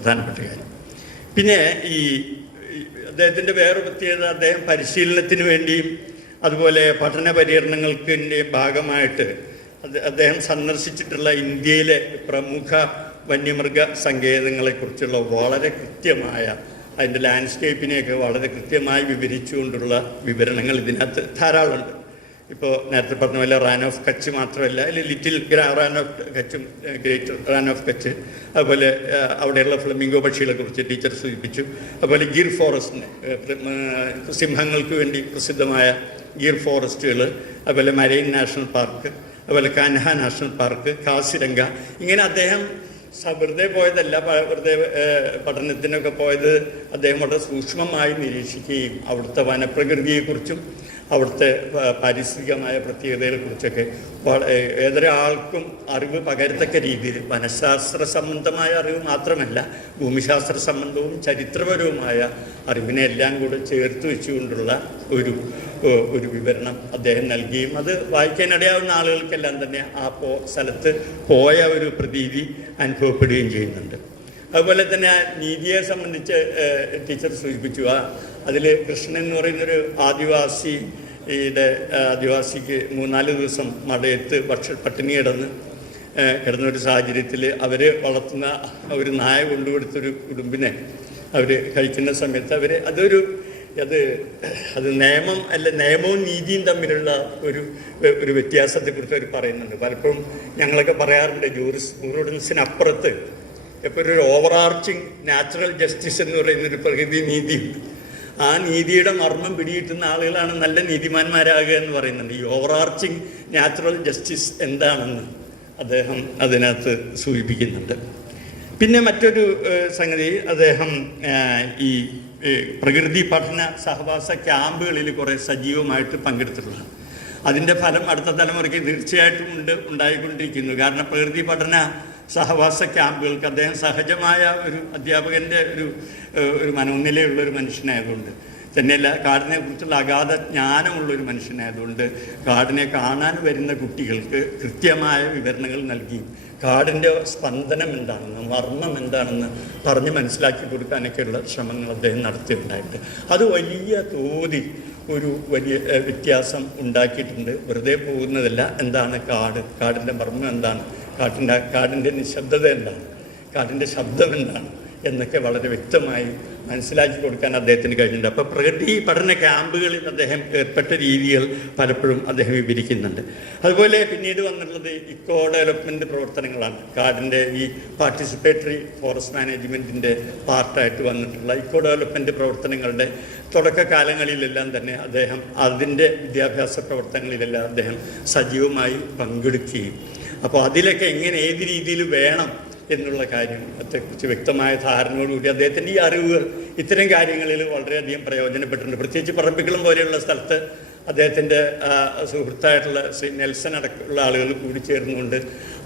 പ്രധാനപ്പെട്ട കാര്യം. പിന്നെ ഈ അദ്ദേഹത്തിൻ്റെ വേറെ പ്രത്യേകത, അദ്ദേഹം പരിശീലനത്തിന് വേണ്ടിയും അതുപോലെ പഠന പര്യടനങ്ങൾക്കിൻ്റെ ഭാഗമായിട്ട് അദ്ദേഹം സന്ദർശിച്ചിട്ടുള്ള ഇന്ത്യയിലെ പ്രമുഖ വന്യമൃഗ സങ്കേതങ്ങളെക്കുറിച്ചുള്ള വളരെ കൃത്യമായ അതിൻ്റെ ലാൻഡ്സ്കേപ്പിനെയൊക്കെ വളരെ കൃത്യമായി വിവരിച്ചുകൊണ്ടുള്ള വിവരണങ്ങൾ ഇതിനകത്ത് ധാരാളമുണ്ട്. ഇപ്പോൾ നേരത്തെ പറഞ്ഞ പോലെ റാൻ ഓഫ് കച്ച് മാത്രമല്ല, അതിൽ ലിറ്റിൽ റാൻ ഓഫ് കച്ചും ഗ്രേറ്റ് റാൻ ഓഫ് കച്ച്, അതുപോലെ അവിടെയുള്ള ഫ്ലമിംഗോ പക്ഷികളെ കുറിച്ച് ടീച്ചർ സൂചിപ്പിച്ചു. അതുപോലെ ഗിർ ഫോറസ്റ്റിന്, സിംഹങ്ങൾക്ക് വേണ്ടി പ്രസിദ്ധമായ ഗിർ ഫോറസ്റ്റുകൾ, അതുപോലെ മരൈൻ നാഷണൽ പാർക്ക്, അതുപോലെ കാൻഹ നാഷണൽ പാർക്ക്, കാസിരംഗ, ഇങ്ങനെ അദ്ദേഹം വെറുതെ പോയതല്ല, വെറുതെ പഠനത്തിനൊക്കെ പോയത്. അദ്ദേഹം വളരെ സൂക്ഷ്മമായി നിരീക്ഷിക്കുകയും അവിടുത്തെ വനപ്രകൃതിയെക്കുറിച്ചും അവിടുത്തെ പാരിസ്ഥിതികമായ പ്രത്യേകതകളെക്കുറിച്ചൊക്കെ ഏതൊരാൾക്കും അറിവ് പകരത്തക്ക രീതിയിൽ വനശാസ്ത്ര സംബന്ധമായ അറിവ് മാത്രമല്ല, ഭൂമിശാസ്ത്ര സംബന്ധവും ചരിത്രപരവുമായ അറിവിനെ എല്ലാം കൂടെ ചേർത്ത് വെച്ചുകൊണ്ടുള്ള ഒരു വിവരണം അദ്ദേഹം നൽകുകയും അത് വായിക്കാനിടയാവുന്ന ആളുകൾക്കെല്ലാം തന്നെ ആ സ്ഥലത്ത് പോയ ഒരു പ്രതീതി അനുഭവപ്പെടുകയും ചെയ്യുന്നുണ്ട്. അതുപോലെ തന്നെ നീതിയെ സംബന്ധിച്ച് ടീച്ചർ സൂചിപ്പിച്ചു. അതിൽ കൃഷ്ണൻ എന്ന് പറയുന്നൊരു ആദിവാസിക്ക് 3-4 ദിവസം മടയത്ത് പട്ടിണി കിടന്നൊരു സാഹചര്യത്തിൽ അവർ വളർത്തുന്ന ഒരു നായ കൊണ്ടുകൊടുത്തൊരു ഉടുമ്പിനെ അവർ കഴിക്കുന്ന സമയത്ത് അത് നിയമവും നീതിയും തമ്മിലുള്ള ഒരു വ്യത്യാസത്തെക്കുറിച്ച് അവർ പറയുന്നുണ്ട്. പലപ്പോഴും ഞങ്ങളൊക്കെ പറയാറുണ്ട്, ജൂറിസ്പ്രുഡൻസിനപ്പുറത്ത് ഇപ്പോൾ ഒരു ഓവർ ആർച്ചിങ് നാച്ചുറൽ ജസ്റ്റിസ് എന്ന് പറയുന്നൊരു പ്രകൃതി നീതിയുണ്ട്. ആ നീതിയുടെ മർമ്മം പിടികിട്ടുന്ന ആളുകളാണ് നല്ല നീതിമാന്മാരാകുക എന്ന് പറയുന്നുണ്ട്. ഈ ഓവർ ആർച്ചിങ് നാച്ചുറൽ ജസ്റ്റിസ് എന്താണെന്ന് അദ്ദേഹം അതിനകത്ത് സൂചിപ്പിക്കുന്നുണ്ട്. പിന്നെ മറ്റൊരു സംഗതി, അദ്ദേഹം ഈ പ്രകൃതി പഠന സഹവാസ ക്യാമ്പുകളിൽ കുറേ സജീവമായിട്ട് പങ്കെടുത്തിട്ടുള്ളതാണ്. അതിൻ്റെ ഫലം അടുത്ത തലമുറയ്ക്ക് തീർച്ചയായിട്ടും ഉണ്ടായിക്കൊണ്ടിരിക്കുന്നു. കാരണം പ്രകൃതി പഠന സഹവാസ ക്യാമ്പുകൾക്ക് അദ്ദേഹം സഹജമായ ഒരു അധ്യാപകൻ്റെ ഒരു മനോനിലയുള്ളൊരു മനുഷ്യനായതുകൊണ്ട് തന്നെയല്ല, കാടിനെ കുറിച്ചുള്ള അഗാധ ജ്ഞാനമുള്ളൊരു മനുഷ്യനായതുകൊണ്ട് കാടിനെ കാണാൻ വരുന്ന കുട്ടികൾക്ക് കൃത്യമായ വിവരണങ്ങൾ നൽകി കാടിൻ്റെ സ്പന്ദനം എന്താണെന്ന്, മർമ്മം എന്താണെന്ന് പറഞ്ഞ് മനസ്സിലാക്കി കൊടുക്കാനൊക്കെയുള്ള ശ്രമങ്ങൾ അദ്ദേഹം നടത്തിയിട്ടുണ്ടായിട്ടുണ്ട്. അത് വലിയ തോതിൽ വലിയ വ്യത്യാസം ഉണ്ടാക്കിയിട്ടുണ്ട്. വെറുതെ പോകുന്നതല്ല, എന്താണ് കാടിൻ്റെ മർമ്മം എന്താണ്, കാടിൻ്റെ നിശബ്ദത എന്താണ്, കാടിൻ്റെ ശബ്ദം എന്താണ് എന്നൊക്കെ വളരെ വ്യക്തമായി മനസ്സിലാക്കി കൊടുക്കാൻ അദ്ദേഹത്തിന് കഴിഞ്ഞിട്ടുണ്ട്. അപ്പോൾ പ്രകൃതി പഠന ക്യാമ്പുകളിൽ അദ്ദേഹം ഏർപ്പെട്ട രീതികൾ പലപ്പോഴും അദ്ദേഹം വിവരിക്കുന്നുണ്ട്. അതുപോലെ പിന്നീട് വന്നിട്ടുള്ളത് ഇക്കോ ഡെവലപ്മെൻറ്റ് പ്രവർത്തനങ്ങളാണ്. കാടിൻ്റെ ഈ പാർട്ടിസിപ്പേറ്ററി ഫോറസ്റ്റ് മാനേജ്മെൻറ്റിൻ്റെ പാർട്ടായിട്ട് വന്നിട്ടുള്ള ഇക്കോ ഡെവലപ്മെൻറ്റ് പ്രവർത്തനങ്ങളുടെ തുടക്കകാലങ്ങളിലെല്ലാം തന്നെ അദ്ദേഹം അതിൻ്റെ വിദ്യാഭ്യാസ പ്രവർത്തനങ്ങളിലെല്ലാം അദ്ദേഹം സജീവമായി പങ്കെടുക്കുകയും അപ്പോൾ അതിലൊക്കെ ഏത് രീതിയിൽ വേണം എന്നുള്ള കാര്യത്തെക്കുറിച്ച് വ്യക്തമായ ധാരണയോടുകൂടി അദ്ദേഹത്തിൻ്റെ ഈ അറിവുകൾ ഇത്തരം കാര്യങ്ങളിൽ വളരെയധികം പ്രയോജനപ്പെട്ടിട്ടുണ്ട്. പ്രത്യേകിച്ച് പറമ്പിക്കുളം പോലെയുള്ള സ്ഥലത്ത് അദ്ദേഹത്തിൻ്റെ സുഹൃത്തായിട്ടുള്ള ശ്രീ നെൽസൺ അടക്കമുള്ള ആളുകൾ കൂടി ചേർന്നുകൊണ്ട്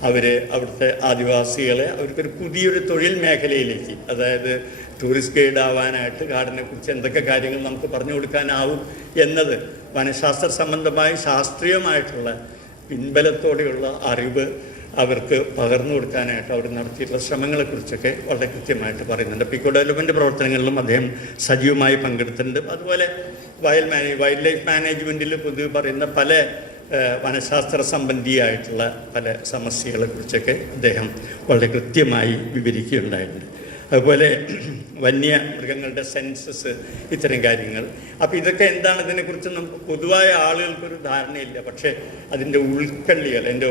അവിടുത്തെ ആദിവാസികളെ അവർക്കൊരു പുതിയൊരു തൊഴിൽ മേഖലയിലേക്ക്, അതായത് ടൂറിസ്റ്റ് ഗൈഡ് ആവാനായിട്ട് കാടിനെക്കുറിച്ച് എന്തൊക്കെ കാര്യങ്ങൾ നമുക്ക് പറഞ്ഞു കൊടുക്കാനാവും എന്നത് വനശാസ്ത്ര സംബന്ധമായി ശാസ്ത്രീയമായിട്ടുള്ള പിൻബലത്തോടെയുള്ള അറിവ് അവർക്ക് പകർന്നു കൊടുക്കാനായിട്ട് അവർ നടത്തിയിട്ടുള്ള ശ്രമങ്ങളെക്കുറിച്ചൊക്കെ വളരെ കൃത്യമായിട്ട് പറയുന്നുണ്ട്. ഇക്കോ ഡെവലപ്മെൻറ്റ് പ്രവർത്തനങ്ങളിലും അദ്ദേഹം സജീവമായി പങ്കെടുത്തിട്ടുണ്ട്. അതുപോലെ വൈൽഡ് ലൈഫ് മാനേജ്മെൻറ്റിൽ പൊതുവെ പറയുന്ന പല വനശാസ്ത്ര സംബന്ധിയായിട്ടുള്ള പല സമസ്യകളെക്കുറിച്ചൊക്കെ അദ്ദേഹം വളരെ കൃത്യമായി വിവരിക്കുകയുണ്ടായിട്ടുണ്ട്. അതുപോലെ വന്യമൃഗങ്ങളുടെ സെൻസസ്, ഇത്തരം കാര്യങ്ങൾ. അപ്പോൾ ഇതൊക്കെ എന്താണ്, ഇതിനെക്കുറിച്ച് നമുക്ക് പൊതുവായ ആളുകൾക്കൊരു ധാരണയില്ല. പക്ഷേ അതിൻ്റെ ഉൾക്കള്ളികൾ, എൻ്റെ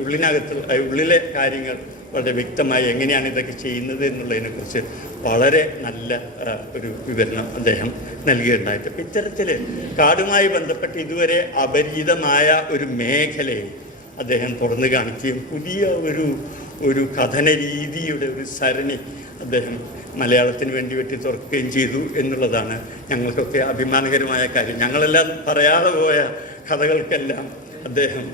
ഉള്ളിലെ കാര്യങ്ങൾ വളരെ വ്യക്തമായി എങ്ങനെയാണ് ഇതൊക്കെ ചെയ്യുന്നത് എന്നുള്ളതിനെക്കുറിച്ച് വളരെ നല്ല ഒരു വിവരണം അദ്ദേഹം നൽകിയിട്ടുണ്ടായിട്ട്. അപ്പോൾ ഇത്തരത്തിൽ കാടുമായി ബന്ധപ്പെട്ട് ഇതുവരെ അപരിചിതമായ ഒരു മേഖലയെ അദ്ദേഹം തുറന്നു കാണിക്കുകയും പുതിയ ഒരു കഥന രീതിയുടെ ഒരു സരണി അദ്ദേഹം മലയാളത്തിന് വേണ്ടി വെട്ടി തുറക്കുകയും ചെയ്തു എന്നുള്ളതാണ് ഞങ്ങൾക്കൊക്കെ അഭിമാനകരമായ കാര്യം. ഞങ്ങളെല്ലാം പറയാതെ പോയ കഥകൾക്കെല്ലാം അദ്ദേഹം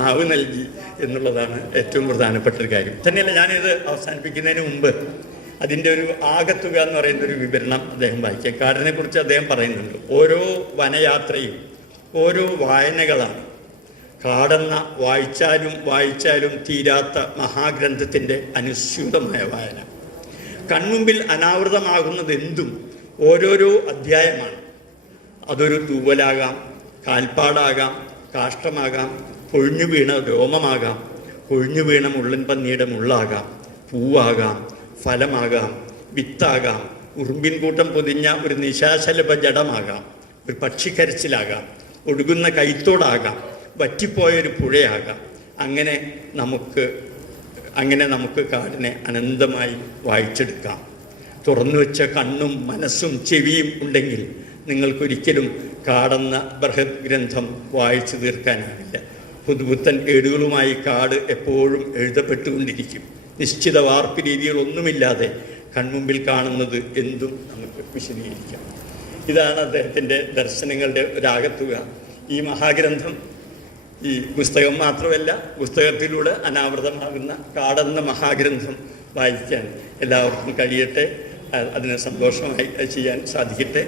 നാവ് നൽകി എന്നുള്ളതാണ് ഏറ്റവും പ്രധാനപ്പെട്ട ഒരു കാര്യം. തന്നെയല്ല, ഞാനിത് അവസാനിപ്പിക്കുന്നതിന് മുമ്പ് അതിൻ്റെ ഒരു ആകത്തുക എന്ന് പറയുന്നൊരു വിവരണം അദ്ദേഹം വായിക്കുക. കാടിനെക്കുറിച്ച് അദ്ദേഹം പറയുന്നുണ്ട്, ഓരോ വനയാത്രയും ഓരോ വായനകളാണ്. കാടെന്ന വായിച്ചാലും തീരാത്ത മഹാഗ്രന്ഥത്തിൻ്റെ അനുസ്യൂതമായ വായന. കൺമുമ്പിൽ അനാവൃതമാകുന്നത് എന്തും ഓരോരോ അധ്യായമാണ്. അതൊരു തൂവലാകാം, കാൽപ്പാടാകാം, കാഷ്ടമാകാം, കൊഴിഞ്ഞു വീണ രോമമാകാം, കൊഴിഞ്ഞു വീണ മുള്ളൻ പന്നിയുടെ മുള്ളാകാം, പൂവാകാം, ഫലമാകാം, വിത്താകാം, ഉറുമ്പിൻ കൂട്ടം പൊതിഞ്ഞ ഒരു നിശാശലഭ ജഡമാകാം, ഒരു പക്ഷിക്കരച്ചിലാകാം, ഒഴുകുന്ന കൈത്തോടാകാം, വറ്റിപ്പോയൊരു പുഴയാകാം. അങ്ങനെ നമുക്ക് കാടിനെ അനന്തമായി വായിച്ചെടുക്കാം. തുറന്നു വെച്ച കണ്ണും മനസ്സും ചെവിയും ഉണ്ടെങ്കിൽ നിങ്ങൾക്കൊരിക്കലും കാടെന്ന ബൃഹത് ഗ്രന്ഥം വായിച്ചു തീർക്കാനാവില്ല. പുതുപുത്തൻ ഏടുകളുമായി കാട് എപ്പോഴും എഴുതപ്പെട്ടുകൊണ്ടിരിക്കും. നിശ്ചിത വാർപ്പ് രീതികളൊന്നുമില്ലാതെ കൺമുമ്പിൽ കാണുന്നത് എന്തും നമുക്ക് വിശദീകരിക്കാം. ഇതാണ് അദ്ദേഹത്തിൻ്റെ ദർശനങ്ങളുടെ ഒരാകത്തുക. ഈ മഹാഗ്രന്ഥം ഈ പുസ്തകം മാത്രമല്ല, പുസ്തകത്തിലൂടെ അനാവൃതമാകുന്ന കാടെന്ന മഹാഗ്രന്ഥം വായിക്കാൻ എല്ലാവർക്കും കഴിയട്ടെ. അതിന് സന്തോഷമായി ചെയ്യാൻ സാധിക്കട്ടെ.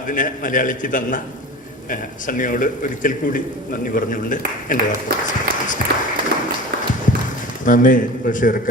ഇതിനെ മലയാളിക്ക് തന്ന സണ്ണിയോട് ഒരിക്കൽ കൂടി നന്ദി പറഞ്ഞുകൊണ്ട് എൻ്റെ വാക്കുകൾ. നന്ദി ബഷീർക്ക.